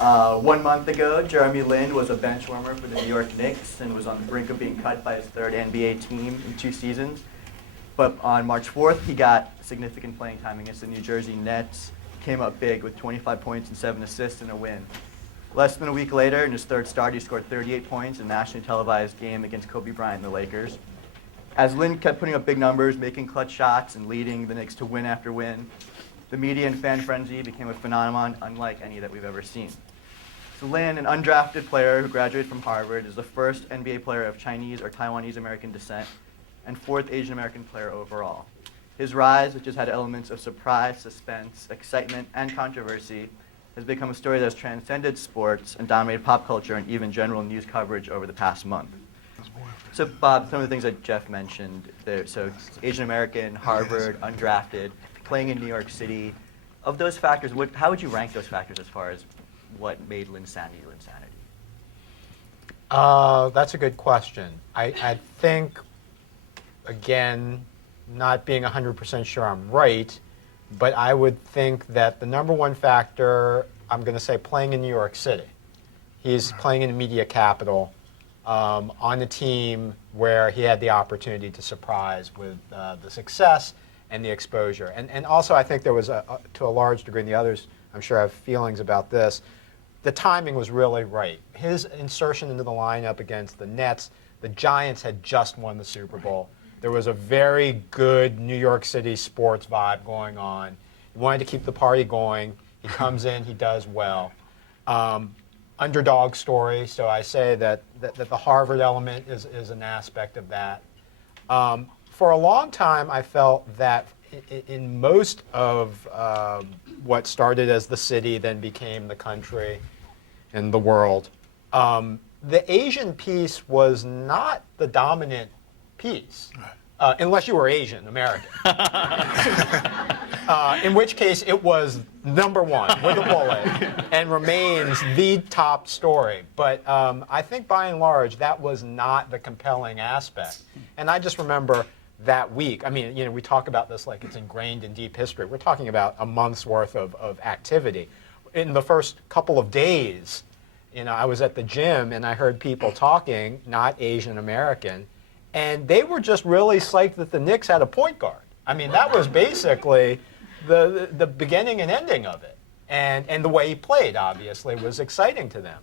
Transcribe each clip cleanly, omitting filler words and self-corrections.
1 month ago, Jeremy Lin was a bench warmer for the New York Knicks and was on the brink of being cut by his third NBA team in 2 seasons. But on March 4th, he got significant playing time against the New Jersey Nets. Came up big with 25 points and 7 assists in a win. Less than a week later, in his third start, he scored 38 points in a nationally televised game against Kobe Bryant and the Lakers. As Lin kept putting up big numbers, making clutch shots, and leading the Knicks to win after win, the media and fan frenzy became a phenomenon unlike any that we've ever seen. So Lin, an undrafted player who graduated from Harvard, is the first NBA player of Chinese or Taiwanese American descent and fourth Asian American player overall. His rise, which has had elements of surprise, suspense, excitement, and controversy, has become a story that has transcended sports and dominated pop culture and even general news coverage over the past month. So Bob, some of the things that Jeff mentioned there, so Asian American, Harvard, undrafted, playing in New York City. Of those factors, how would you rank those factors as far as what made Linsanity Linsanity? That's a good question. I think, again, not being 100% sure I'm right, but I would think that the number one factor, I'm going to say playing in New York City. He's playing in the media capital on a team where he had the opportunity to surprise with the success and the exposure. And also I think there was, to a large degree, and the others I'm sure have feelings about this, the timing was really right. His insertion into the lineup against the Nets, the Giants had just won the Super Bowl. There was a very good New York City sports vibe going on. He wanted to keep the party going. He comes in, he does well. Underdog story, so I say that the Harvard element is an aspect of that. For a long time, I felt that in most of what started as the city, then became the country and the world, the Asian piece was not the dominant piece, unless you were Asian American. In which case, it was number one with a bullet and remains the top story. But I think by and large, that was not the compelling aspect. And I just remember that week, I mean, you know, we talk about this like it's ingrained in deep history. We're talking about a month's worth of activity. In the first couple of days, you know, I was at the gym and I heard people talking, not Asian American, and they were just really psyched that the Knicks had a point guard. I mean, that was basically the beginning and ending of it. And the way he played, obviously, was exciting to them.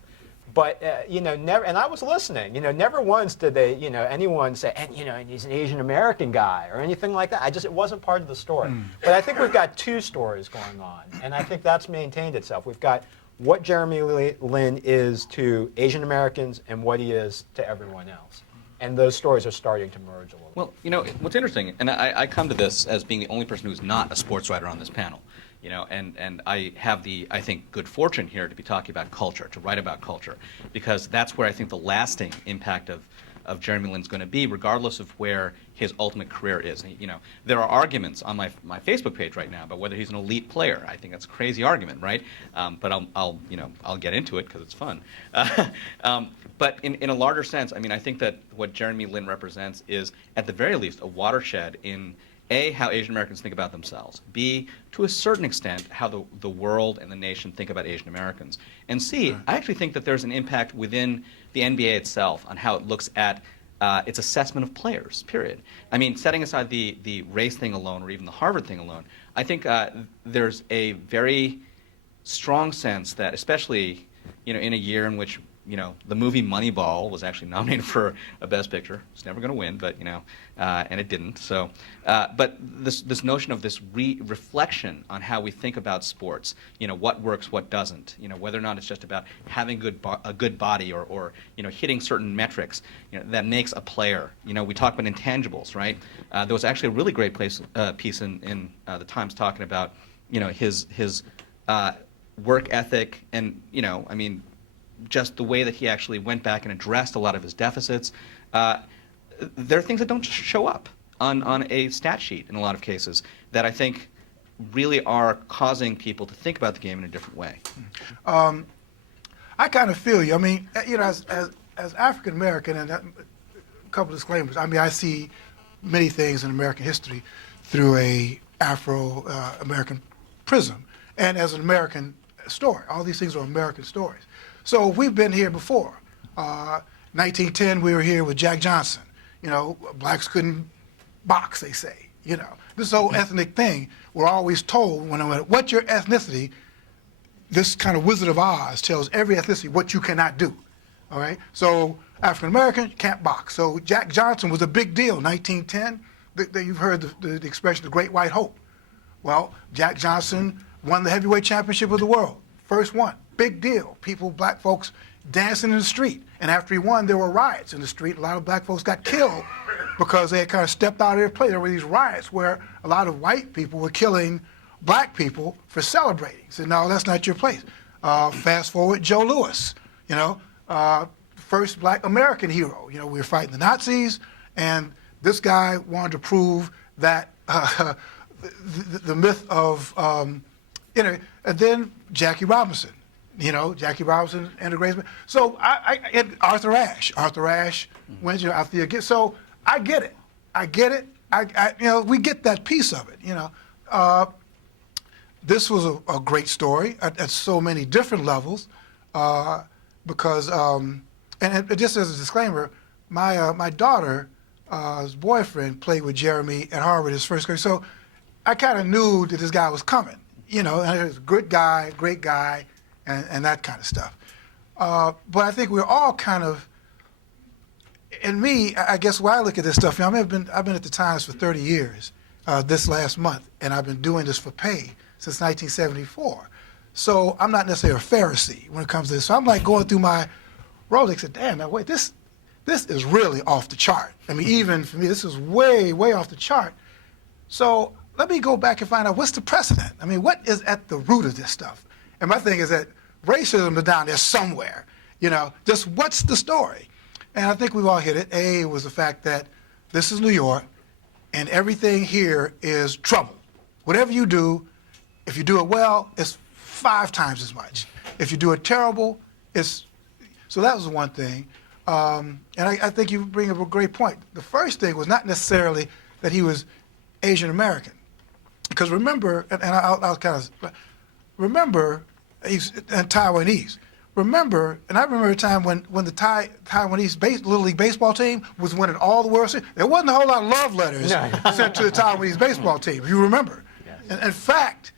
But, you know, never, and I was listening, you know, never once did they, you know, anyone say, and, you know, and he's an Asian American guy or anything like that. It wasn't part of the story. But I think we've got two stories going on, and I think that's maintained itself. We've got what Jeremy Lin is to Asian Americans and what he is to everyone else. And those stories are starting to merge a little. Well, you know, what's interesting, and I come to this as being the only person who's not a sports writer on this panel, you know, and I have the, I think, good fortune here to be talking about culture, to write about culture, because that's where I think the lasting impact of Jeremy Lin's going to be, regardless of where his ultimate career is. You know, there are arguments on my Facebook page right now about whether he's an elite player. I think that's a crazy argument, right? But I'll get into it because it's fun. But in a larger sense, I mean, I think that what Jeremy Lin represents is, at the very least, a watershed in A, how Asian Americans think about themselves, B, to a certain extent, how the world and the nation think about Asian Americans, and C, I actually think that there's an impact within the NBA itself on how it looks at its assessment of players, period. I mean, setting aside the race thing alone or even the Harvard thing alone, I think there's a very strong sense that, especially, you know, in a year in which, you know, the movie Moneyball was actually nominated for a Best Picture. It's never going to win, but, you know, and it didn't. So, but this notion of this reflection on how we think about sports, you know, what works, what doesn't, you know, whether or not it's just about having a good body or you know, hitting certain metrics, you know, that makes a player. You know, we talk about intangibles, right? There was actually a really great piece in the Times talking about, you know, his work ethic and, you know, I mean, just the way that he actually went back and addressed a lot of his deficits. There are things that don't show up on a stat sheet in a lot of cases that I think really are causing people to think about the game in a different way. I kind of feel you. I mean, you know, as African American, and a couple of disclaimers. I mean, I see many things in American history through a Afro-American prism, and as an American story. All these things are American stories. So we've been here before. 1910, we were here with Jack Johnson. You know, blacks couldn't box, they say. You know, this whole ethnic thing, we're always told, what's your ethnicity? This kind of Wizard of Oz tells every ethnicity what you cannot do. All right? So African American, can't box. So Jack Johnson was a big deal. 1910, you've heard the expression, the Great White Hope. Well, Jack Johnson won the heavyweight championship of the world. First one. Big deal. People, black folks, dancing in the street. And after he won, there were riots in the street. A lot of black folks got killed because they had kind of stepped out of their place. There were these riots where a lot of white people were killing black people for celebrating. Said, no, that's not your place. Fast forward, Joe Louis, you know, first black American hero. You know, we were fighting the Nazis, and this guy wanted to prove that the myth of, you know, and then Jackie Robinson. You know, Jackie Robinson integrates. So and Arthur Ashe wins, you know, Althea Gibbs. So I get it. You know, we get that piece of it. You know, this was a great story at so many different levels, because and just as a disclaimer, my daughter's boyfriend played with Jeremy at Harvard his first grade. So I kind of knew that this guy was coming. You know, and he was a good guy, great guy. And that kind of stuff. But I think we're all kind of, and me, I guess when I look at this stuff, you know, I've been at the Times for 30 years this last month, and I've been doing this for pay since 1974. So I'm not necessarily a Pharisee when it comes to this. So I'm like going through my Rolex and damn, now wait, this is really off the chart. I mean, even for me, this is way, way off the chart. So let me go back and find out what's the precedent. I mean, what is at the root of this stuff? And my thing is that racism is down there somewhere, you know, just what's the story? And I think we've all hit it. A was the fact that this is New York, and everything here is trouble. Whatever you do, if you do it well, it's 5 times as much. If you do it terrible, it's, so that was one thing. And I think you bring up a great point. The first thing was not necessarily that he was Asian American. Because remember, and I'll kind of, remember, he's and Taiwanese. Remember, and I remember a time when the Taiwanese Little League baseball team was winning all the World Series. There wasn't a whole lot of love letters sent to the Taiwanese baseball team, if you remember. Yes. And in fact,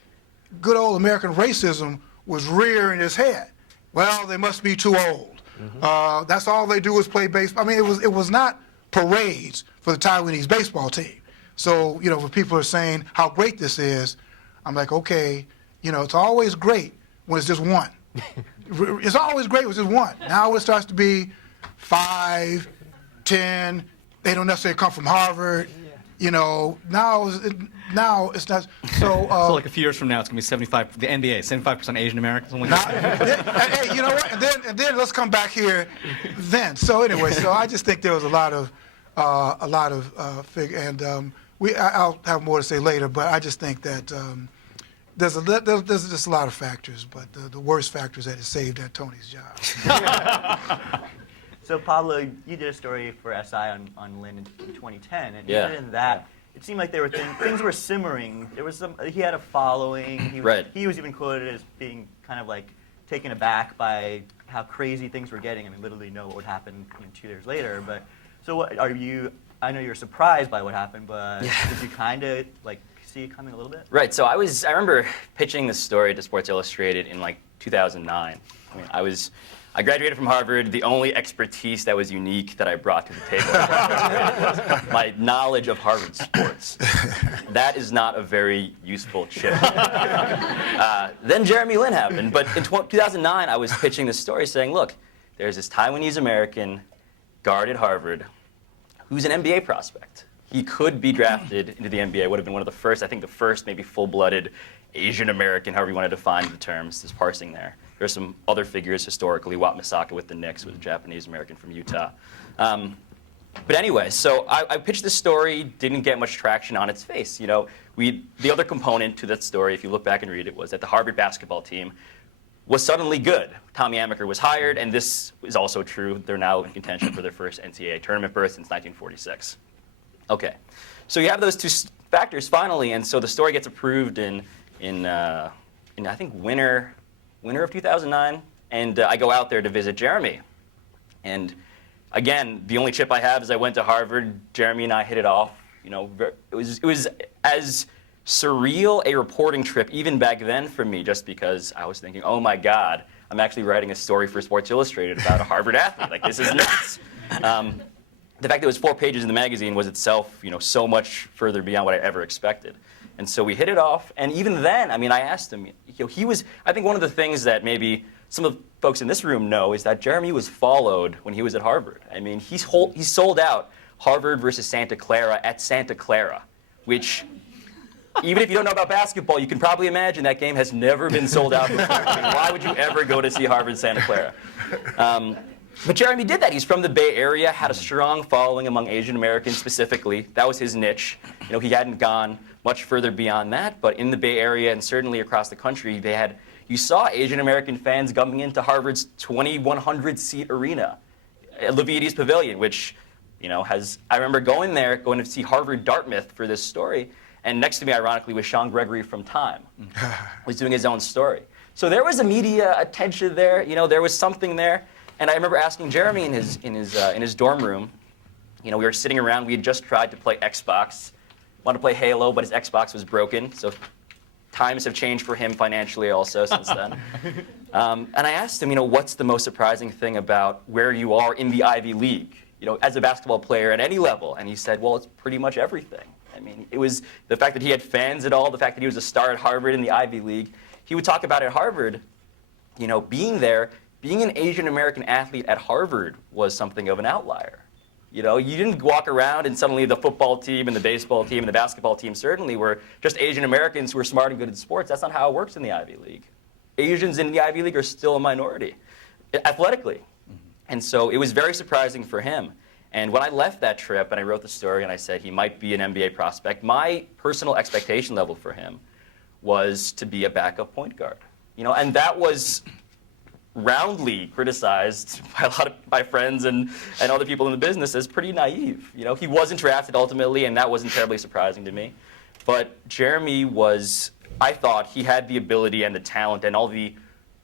good old American racism was rearing its head. Well, they must be too old. Mm-hmm. That's all they do is play baseball. I mean, it was not parades for the Taiwanese baseball team. So, you know, when people are saying how great this is, I'm like, okay, you know, it's always great when it's just one. It's always great when it's just one. Now it starts to be 5, 10. They don't necessarily come from Harvard. You know, now it's not. So, so like a few years from now, it's going to be 75. The NBA, 75% Asian Americans. Hey, you know what? And then let's come back here. Then, so anyway, so I just think there was a lot of figure, and I'll have more to say later. But I just think that. There's just a lot of factors, but the worst factor is that it saved Tony's job. So Pablo, you did a story for SI on Lynn in 2010, and even in that, it seemed like there were things were simmering. There was he had a following. He was even quoted as being kind of like taken aback by how crazy things were getting. I mean, literally know what would happen 2 years later. But so what are you? I know you're surprised by what happened, but did you kind of like see it coming a little bit? Right. So I remember pitching this story to Sports Illustrated in like 2009. I mean, I graduated from Harvard. The only expertise that was unique that I brought to the table was my knowledge of Harvard sports. That is not a very useful chip. Then Jeremy Lin happened. But in 2009, I was pitching this story saying, look, there's this Taiwanese American guard at Harvard who's an NBA prospect. He could be drafted into the NBA. Would have been one of the first, I think the first maybe full-blooded Asian American, however you want to define the terms, this parsing there. There's some other figures historically. Wat Misaka with the Knicks was a Japanese American from Utah. But anyway, so I pitched this story, didn't get much traction on its face. You know, the other component to that story, if you look back and read it, was that the Harvard basketball team was suddenly good. Tommy Amaker was hired, and this is also true. They're now in contention for their first NCAA tournament berth since 1946. Okay, so you have those two factors finally, and so the story gets approved in I think winter winter of 2009, and I go out there to visit Jeremy. And again, the only chip I have is I went to Harvard. Jeremy and I hit it off. You know, it was as surreal a reporting trip even back then for me, just because I was thinking, oh my God, I'm actually writing a story for Sports Illustrated about a Harvard athlete. Like, this is nuts. The fact that it was 4 pages in the magazine was itself, you know, so much further beyond what I ever expected. And so we hit it off. And even then, I mean, I asked him, you know, he was, I think one of the things that maybe some of the folks in this room know is that Jeremy was followed when he was at Harvard. I mean, he sold out Harvard versus Santa Clara at Santa Clara, which, even if you don't know about basketball, you can probably imagine that game has never been sold out before. I mean, why would you ever go to see Harvard Santa Clara? But Jeremy did that. He's from the Bay Area, had a strong following among Asian Americans specifically. That was his niche. You know, he hadn't gone much further beyond that, but in the Bay Area and certainly across the country, you saw Asian American fans coming into Harvard's 2,100-seat arena, Levites Pavilion, which, you know, I remember going to see Harvard Dartmouth for this story, and next to me, ironically, was Sean Gregory from Time, was doing his own story. So there was a media attention there. You know, there was something there. And I remember asking Jeremy in his dorm room. You know, we were sitting around. We had just tried to play Xbox, wanted to play Halo, but his Xbox was broken. So times have changed for him financially also since then. And I asked him, you know, what's the most surprising thing about where you are in the Ivy League, you know, as a basketball player at any level? And he said, well, it's pretty much everything. I mean, it was the fact that he had fans at all, the fact that he was a star at Harvard in the Ivy League. He would talk about at Harvard, you know, being an Asian American athlete at Harvard was something of an outlier. You know, you didn't walk around and suddenly the football team and the baseball team and the basketball team certainly were just Asian Americans who were smart and good at sports. That's not how it works in the Ivy League. Asians in the Ivy League are still a minority, athletically. And so it was very surprising for him. And when I left that trip and I wrote the story and I said he might be an NBA prospect, my personal expectation level for him was to be a backup point guard. You know, and that was roundly criticized by a lot of my friends and other people in the business as pretty naive. You know, he wasn't drafted ultimately, and that wasn't terribly surprising to me. But Jeremy was, I thought, he had the ability and the talent and all the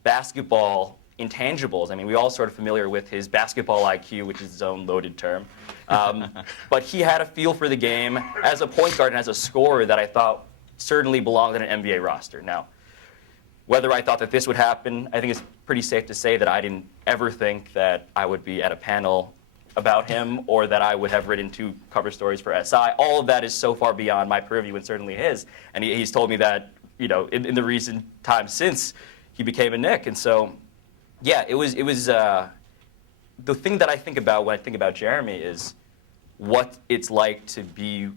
basketball intangibles. I mean, we all sort of familiar with his basketball IQ, which is his own loaded term. But he had a feel for the game as a point guard and as a scorer that I thought certainly belonged on an NBA roster. Now, whether I thought that this would happen, I think it's pretty safe to say that I didn't ever think that I would be at a panel about him or that I would have written 2 cover stories for SI. All of that is so far beyond my purview and certainly his. And he's told me that, you know, in the recent time since he became a Knick. And so, yeah, it was the thing that I think about when I think about Jeremy is what it's like to be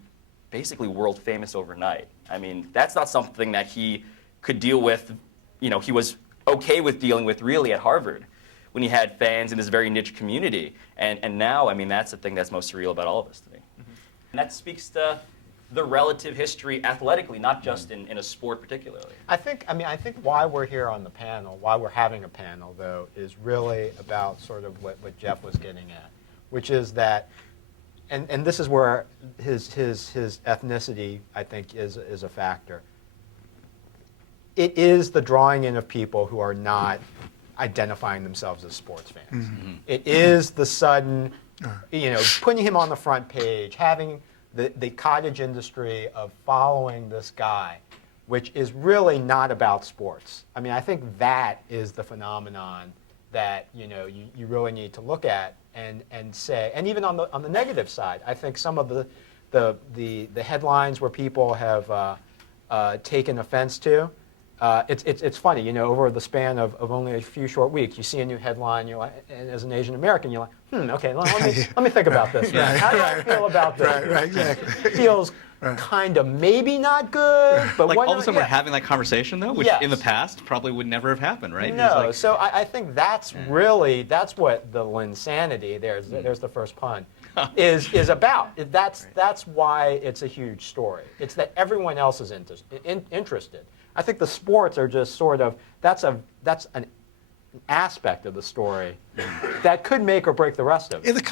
basically world famous overnight. I mean, that's not something that he could deal with. You know, he was okay with dealing with really at Harvard when he had fans in this very niche community. And now, I mean, that's the thing that's most surreal about all of this to me. Mm-hmm. And that speaks to the relative history athletically, not just in a sport particularly. I think why we're here on the panel, why we're having a panel, though, is really about sort of what Jeff was getting at, which is that, and this is where his ethnicity, I think, is a factor. It is the drawing in of people who are not identifying themselves as sports fans. Mm-hmm. It is the sudden, you know, putting him on the front page, having the cottage industry of following this guy, which is really not about sports. I mean, I think that is the phenomenon that, you know, you really need to look at and say, and even on the negative side, I think some of the headlines where people have taken offense to. It's funny, you know, over the span of only a few short weeks, you see a new headline, you're like, and as an Asian American, you're like, okay, let me think about this. Right. How do I feel about this? Right, exactly. It feels kind of maybe not good, but like all of a sudden we're having that conversation though, which in the past probably would never have happened, right? No, so I think that's really, that's what the Linsanity, there's the first pun, is about. That's why it's a huge story. It's that everyone else is interested. I think the sports are just sort of, that's an aspect of the story that could make or break the rest of it.